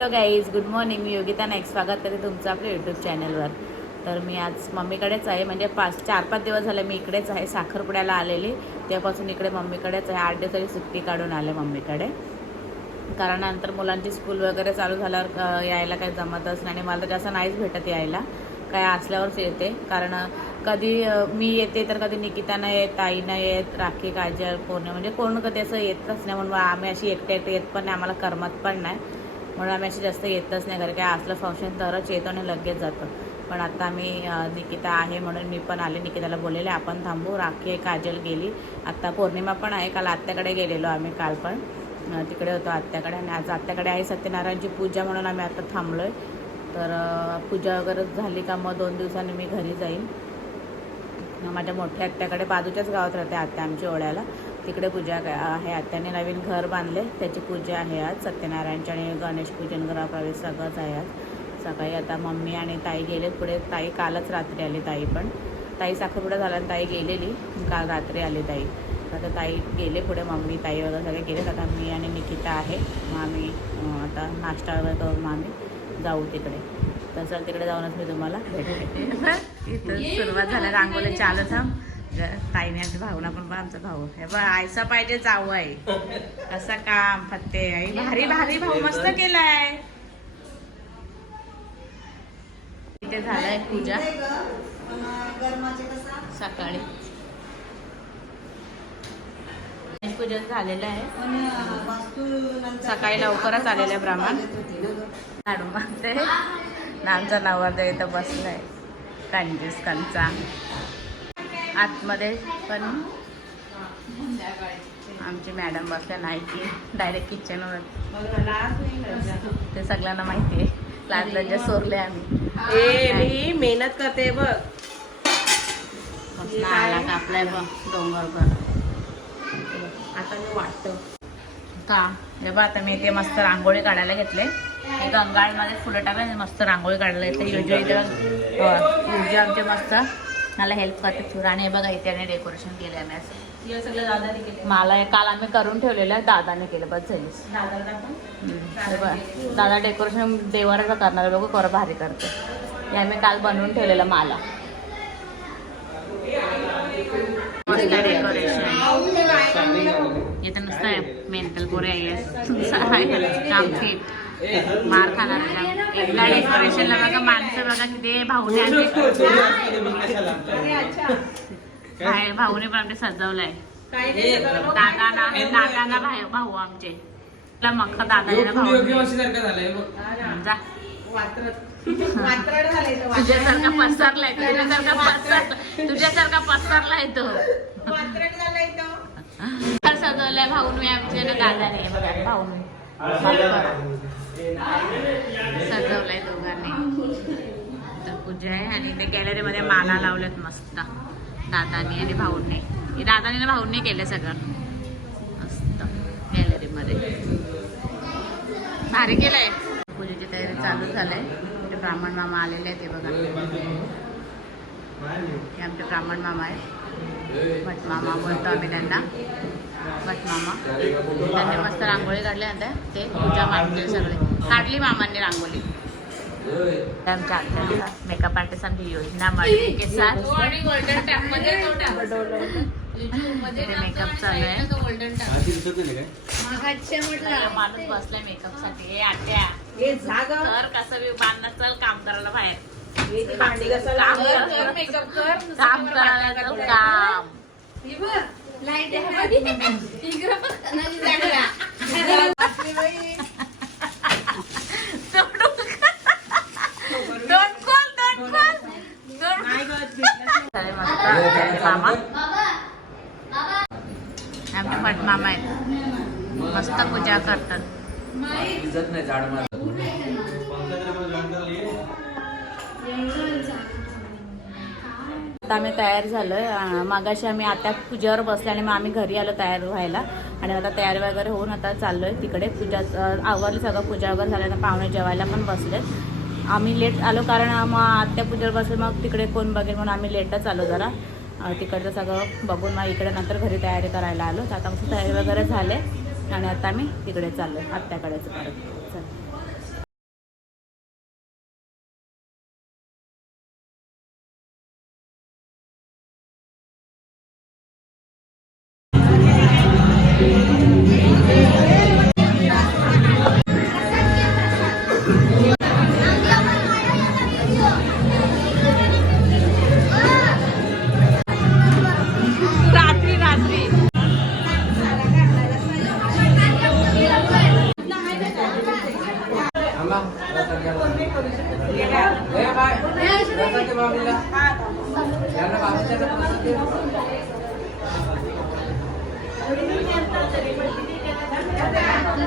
Hello guys good morning मी योगिता नाईक. स्वागत करते तुमचं आपल्या यूट्यूब चॅनलवर तर मी आज मम्मीकडेच आहे. म्हणजे पाच चार पाच दिवस झाले मी इकडेच आहे. साखरपुड्याला आलेली. तेव्हापासून इकडे मम्मीकडेच आहे. आठ दिवसाची सुट्टी काढून आले मम्मीकडे. कारण नंतर मुलांची स्कूल वगैरे चालू झाल्यावर यायला काही जमतच नाही. आणि मला तर जास्त नाहीच भेटत यायला. काय असल्यावरच येते. कारण कधी मी येते तर कधी निकिता नाही येत ताई नाही येत राखी काजल कोण म्हणजे कोण कधी असं येतच नाही. म्हणून आम्ही अशी एकटे एकटे येत पण नाही. आम्हाला करमत पण नाही. म्हणून आम्ही असे जास्त येतच नाही कारण काय असलं फंक्शन तरच येतो आणि लगेच जातो. पण आता आम्ही निकिता आहे म्हणून मी पण आले निकिताला बोललेले आपण थांबू राखी आहे, काजल गेली. आत्ता पौर्णिमा पण आहे काल आत्याकडे गेलेलो आम्ही काल पण. तिकडे होतो आत्याकडे आणि आज आत्याकडे आहे सत्यनारायणची पूजा म्हणून आम्ही आता थांबलो आहे तर पूजा वगैरे झाली का मग दोन दिवसांनी मी घरी जाईन. माझ्या मोठ्या आत्याकडे बाजूच्याच गावात राहते आत्या आमची ओळ्याला. तिकडे पूजा आहे. आत्याने नवीन घर बांधले. त्याची पूजा आहे आज. सत्यनारायणच्या आणि गणेश पूजन गृहप्रवेश सगळंच आहे आज. सकाळी आता मम्मी आणि ताई गेले पुढे ताई कालच रात्री आली ताई पण. ताई साखरपुडा झाला आणि ताई गेलेली. काल रात्री आली ताई. आता ताई गेले पुढे. मम्मी ताई वगैरे सगळे गेले आता मी आणि निकिता आहे. मग आम्ही आता नाश्ता वगैरे करून मग आम्ही जाऊ तिकडे. तर सर तिकडे जाऊनच मी तुम्हाला भेटते. इथं सुरुवात झाल्या रांगोळी चालत थांब. ताईने आमच्या भाऊना पण पण आमचा भाऊ हे बघ आयसा पाहिजे जाऊ आहे असं काम फत्ते आई? भारी भारी भाऊ मस्त केलाय. इथे झालंय पूजा. सकाळी. पूजन झालेलं आहे. सकाळी लवकरच आलेले ब्राह्मण. लाडू मागते आमचा नवरदेव इथं बसलाय. कंजूस कंचा आतमध्ये पण आमची मॅडम बसल्या नाही की डायरेक्ट किचनवर. ते सगळ्यांना माहिती आहे. लाजला जे सोरले आम्ही. ए मी मेहनत करते बघ. आला कापलाय बघ डोंगरकर आता मी वाटतो. का हे बघ आता मी ते मस्त रांगोळी काढायला घेतले. हे गंगाळमध्ये फुलं टाकले आणि मस्त रांगोळी काढायला घेतले. युजू इथे युजू आमचे मस्त. मला हेल्प करते चूर. आणि हे बघा इथे आणि डेकोरेशन केलं आहे मी असं. हे सगळं दादाने केलं मला हे काल आम्ही करून ठेवलेलं आहे दादाने केलं बस हे बघ दादा डेकोरेशन देवाराचं करणार बघू खरं भारी करते. हे आम्ही काल बनवून ठेवलेलं माला. डेकोरेशन इथं नुसतं आहे मेंटल पोरे आहे. मार खाणार. एकदा डेकोरेशनला बघा माणसं बघा किती भाऊने बाहेर भाऊने पण आमचे सजवलंय. दादाना दादाना भाई भाऊ आमचे. दादाने ना भाऊ जा. तो, वात्रट. तुझ्यासारखा पसरलाय तुझ्यासारखा पसरला तुझ्यासारखा पसरलाय तो. वात्रट झालंय तो. तर सजवलंय भाऊन मी आमच्या ना दादाने बघा भाऊन. सजवलंय दोघांनी. तर पूजा आहे आणि ते गॅलरीमध्ये माला लावल्यात मस्त. दादानी आणि भाऊंनी. हे दादानी ना भाऊंनी केलं सगळं. मस्त गॅलरीमध्ये भारी केलंय. पूजेची तयारी चालू झालंय. ते ब्राह्मण मामा आलेले आहेत ते बघा. हे आमचे ब्राह्मण मामा आहेत. भट मामा बोलतो आम्ही त्यांना. मामा. त्यांनी मस्त रांगोळी काढली आता ते पूजा मांडली सगळे. काढली मामांनी रांगोळी. आमच्या मेकअप आर्टिस्ट आमची योजना के साथ. मेकअप चालू आहे. सगळा माणूस बसलाय मेकअपसाठी. हे आत्या. हे तर कसं बी चल काम करायला बाहेर. हे काम लावलं. कर. काम करायला काम. मामा आमचे भट मामा आहेत मस्त पूजा करतात आता आम्ही तयार झालोय. मागाशी आम्ही आता पूजेवर बसले आणि मग आम्ही घरी आलो तयार व्हायला. आणि आता तयारी वगैरे होऊन आता चाललोय तिकडे. पूजा आवरली सगळं पूजा वगैरे झाल्यानं पाहुणे जेवायला पण बसले आम्ही लेट आलो कारण मग आत्या पूजेवर बसले मग तिकडे कोण बघेल म्हणून आम्ही लेटच आलो जरा. तिकडचं सगळं बघून मग इकडे नंतर घरी तयारी करायला आलो. तर आता मस्त तयारी वगैरे झाले. आणि आता आम्ही तिकडे चाललो आत्याकडेच परत.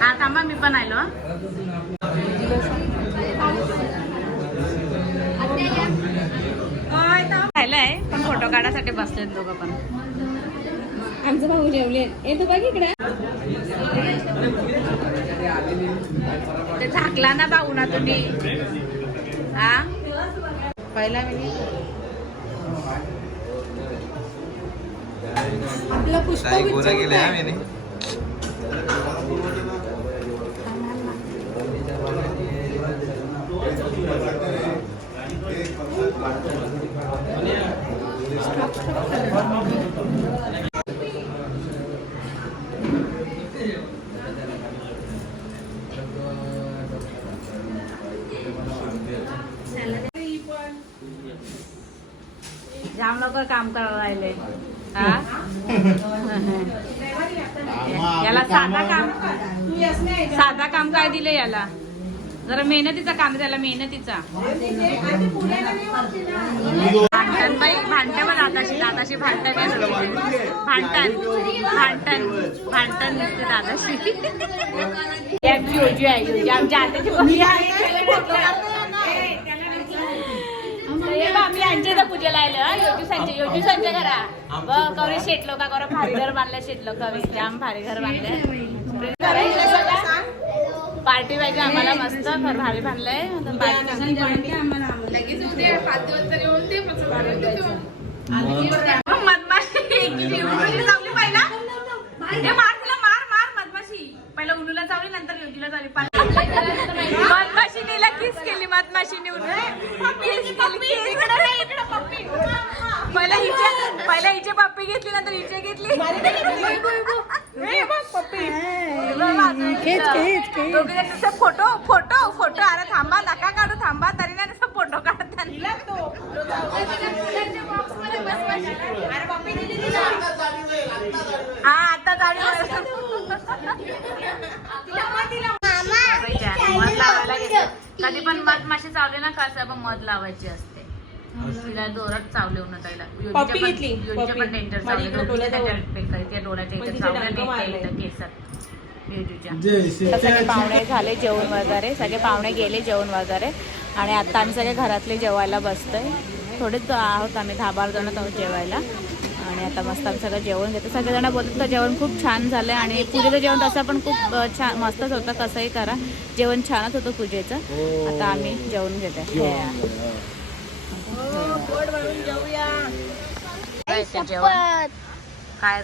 हा थांबा मी पण आलो. खायलाय पण फोटो काढायसाठी बसलेत दोघं पण. आमचं भाऊ जेवले. ए तू बघ इकडे. ते झाकला ना भाऊ ना तुम्ही. हा? पहिला मी आपला पुष्प जाम काम करायला राहिले याला साधा काम साधा काम काय दिलं याला? जरा मेहनतीचा काम झाला मेहनतीचा. भांडण बाई भांडण पण दादाशी दादाशी भांडण भांडण भांडण भांडण नसते दादाशी. आमची योजी आहे आमच्या आताची आम्ही यांच्या इथं पूजेला आलो संजय घरा. बघ कवरे शेटलो का कवरे भारी घर बांधलं. शेटलो कवी जाम भारी घर बांधलं पार्टी पाहिजे आम्हाला मस्त घर भारी बांधलंय. आता party- मग मधमाशी किती उन्हाळी चावली पहिला हे मार तिला मार मार मधमाशी पहिला उन्हूला चावली नंतर योजीला चावली मधमाशीने किस केली मधमाशीने किस केली kiss. पहिला हिचे पहिला हिचे पप्पी घेतली नंतर हिचे घेतली हे बघ पप्पी दोघे जण नुसते फोटो फोटो फोटो अरे थांबा नका काढू थांबा. तरी नाही नुसतं फोटो काढत हा आता मध लावायला घेतलं. कधी पण मध माशी चावले ना कसं पण मध लावायची असते. तिला जोरात चावले होऊन घेतली, योजीच्या पप्पी. पण माझ्या चावले. डोळ्याच्या. इथे केसात सगळे पाहुणे झाले जेवण वगैरे सगळे पाहुणे गेले जेवण वगैरे. आणि आता आम्ही सगळे घरातले जेवायला बसतोय. थोडेच आहोत आम्ही दहा बारा जण आहोत जेवायला. आणि आता मस्त आम्ही सगळं जेवण घेतो सगळेजण बोलतात का जेवण खूप छान झालं आणि पूजेचं जेवण तसं पण खूप छान मस्तच होतं. कसंही करा. जेवण छानच होतं पूजेचं. आता आम्ही जेवण घेतो जेवण काय?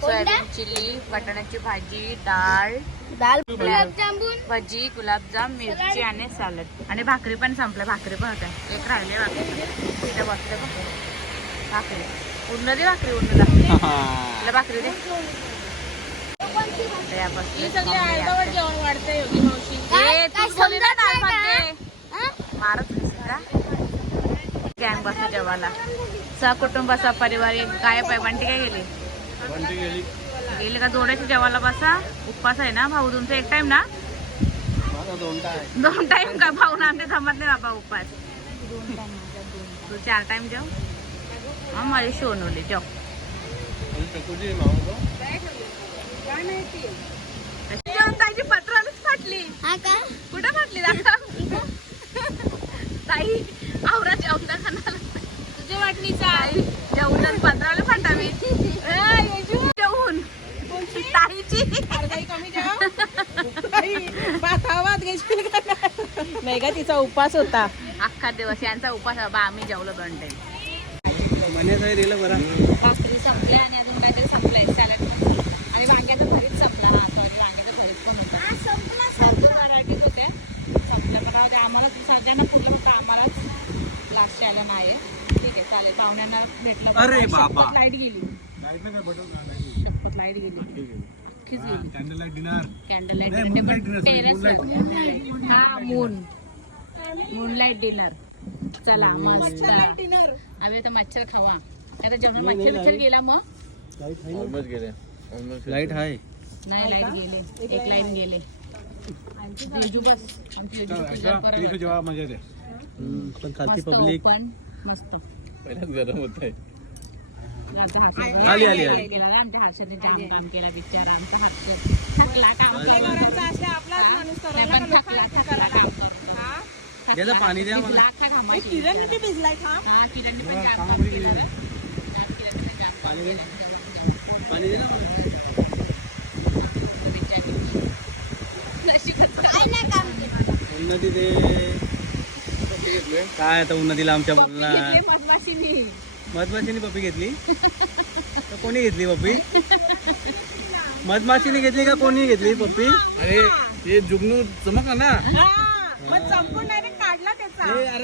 सोयाबीन चिली वाटाण्याची भाजी डाळ दाल गुलाबजामुन. भजी गुलाबजाम मिरची आणि सॅलड. आणि भाकरी पण संपल्या. भाकरी पण होत्या. एक राहिले भाकरी. तिथे बसले भाकरी. उरलं दे भाकरी उरलं तिला भाकरी दे. मारत नसेल का? गँग बसतो जेवायला. सहकुटुंब सपरिवार एक गायब आहे. बंटी काय गेली? गेले. का? जोड्याच्या जेवायला बसा. उपवास आहे ना भाऊ? तुमचा एक टाइम ना? दोन टाइम का? भाऊ ना आमच्या जमत नाही बाबा उपवास तू चार टाइम जेव. हा माझी सोनवली जेव. जेवण ताईची पत्रानच फाटली. हा का? कुठं फाटली? दाखव. ताई आवरा जेवण खाणार तुझ्या वाटणीचा आई जेवण पत्राला फाटावी. जेवून. नाही? का तिचा उपास होता. अख्खा दिवस यांचा उपास बाबा आम्ही जेवलो दोन टाइम भाकरी संपल्या आणि अजून काहीतरी संपलंय. सॅलड आणि वांग्याचा भरीत संपला ना आता. आणि वांग्याचा भरीत पण होता. संपल्या. पण राहू द्या. आम्हाला सगळ्यांना पुरलं आल्या नाही ठीक आहे चालेल. पाहुण्यांना भेटलं अरे बाबा. लाइट गेली. शपथ लाइट गेली. खिच गेली. कॅन्डल लाइट डिनर लाइट हा मून मूनलाईट चला मस्त. आम्ही आता मच्छर खावा. आता जेवण मच्छर गेला मग? ऑलमोस्ट गेले. लाइट आहे. नाही लाइट गेले. एक लाईन गेले. परत जेव्हा मजा येते. पण खालची मस्त पब्लिक ओपन मस्त. पहिल्याच गरम होत आहे. आमचा आली, आली, आली. गेला ना, आमच्या जाम काम केला बिचारा आमचा हर्षद थकला काम करून नाही, पण थकला थकला काम करून द्या पाणी द्या मला. भिजला अख्खा घामाची. हा किरणने पण काम केलं किरणने काम दे. ना मला. बिचारी. उन्नती दे. काय आता उन्नतीला आमच्या मुलांना मधमाशीनी. पप्पी घेतली? तर कोणी घेतली पप्पी? मधमाशीने घेतली का कोणी घेतली पप्पी? अरे ते जुगनू चमकला ना? ए, अरे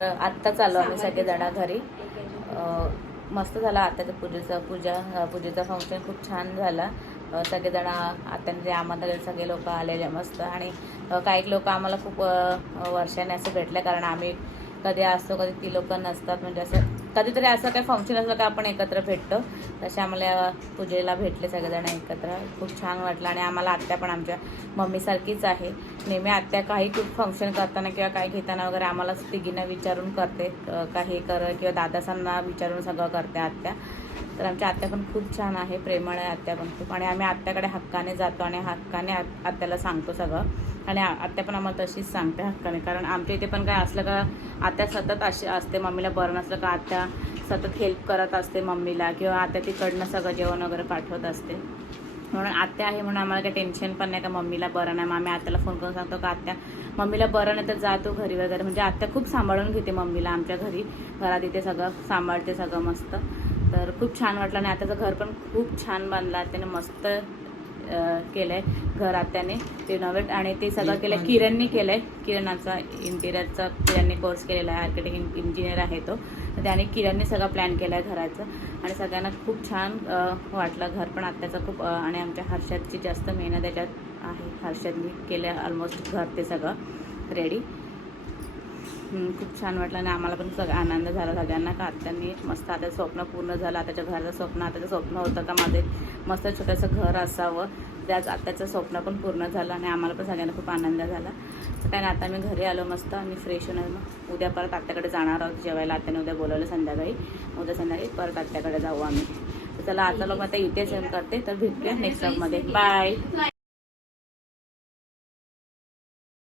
आत्ता चालू आम्ही सगळेजण घरी. मस्त झाला आत्ताच्या पूजेचं. पूजा पूजेचं फंक्शन खूप छान झालं. सगळेजण आत्यांचे आम्हाला सगळे लोक आलेले मस्त. आणि काही लोक आम्हाला खूप वर्षाने असं भेटले कारण आम्ही कधी असतो कधी ती लोक नसतात. म्हणजे असं कधीतरी असं काही फंक्शन असलं का आपण एकत्र भेटतो. तसे आम्हाला पूजेला भेटले सगळेजण एकत्र. खूप छान वाटलं आणि आम्हाला आत्या पण आमच्या मम्मीसारखीच आहे. नेहमी आत्या काही खूप फंक्शन करताना किंवा काही घेताना वगैरे आम्हाला तिघींना विचारून करते. काही कर किंवा दादासांना विचारून सगळं करते आत्या. तर आमच्या आत्या पण खूप छान आहे. प्रेमळ आहे आत्या पण खूप. आणि आम्ही आत्याकडे हक्काने जातो आणि हक्काने आत्याला सांगतो सगळं. आणि आत्या पण आम्हाला तशीच सांगते हक्काने. कारण आमच्या इथे पण काय असलं का आत्या सतत अशी असते मम्मीला बरं नसलं का आत्या सतत हेल्प करत असते मम्मीला किंवा आत्या तिकडनं सगळं जेवण वगैरे पाठवत असते. म्हणून आत्या आहे म्हणून आम्हाला काही टेन्शन पण नाही का मम्मीला बरं नाही. मग आम्ही आत्याला फोन करून सांगतो का आत्या मम्मीला बरं नाही तर जा तू घरी वगैरे. म्हणजे आत्या खूप सांभाळून घेते मम्मीला आमच्या घरी. घरात इथे सगळं सांभाळते सगळं मस्त. तर खूप छान वाटलं आणि आत्याचं घर पण खूप छान बांधलं. त्याने मस्त केलं आहे घर आत्याने ते आणि ते सगळं केलं किरणनी केलं आहे किरणाचा इंटिरियरचा किरणने कोर्स केलेला आहे आर्किटेक्ट इंजिनियर आहे तो. तर त्याने किरणने सगळं प्लॅन केलं आहे घराचं. आणि सगळ्यांना खूप छान वाटलं. घर पण आत्याचं खूप आणि आमच्या हर्षदची जास्त मेहनत त्याच्यात आहे. हर्षदनी केलं ऑलमोस्ट घर ते सगळं रेडी खूप छान वाटलं आणि आम्हाला पण सगळं आनंद झाला सगळ्यांना. का आत्यांनी मस्त आता स्वप्न पूर्ण झालं आताच्या घराचं स्वप्न आताचं स्वप्न होतं का माझे मस्त छोटंसं घर असावं. त्याच आत्याचं स्वप्न पण पूर्ण झालं आणि आम्हाला पण सगळ्यांना खूप आनंद झाला. तर काय नाही आता मी घरी आलो मस्त आणि फ्रेश होणार मग. उद्या परत आत्याकडे जाणार आहोत जेवायला. आत्याने उद्या बोलवलं संध्याकाळी. उद्या संध्याकाळी परत आत्याकडे जाऊ आम्ही. तर चला आता लोक आता इथे एंड करते. तर भेटूया नेक्स्टमध्ये. बाय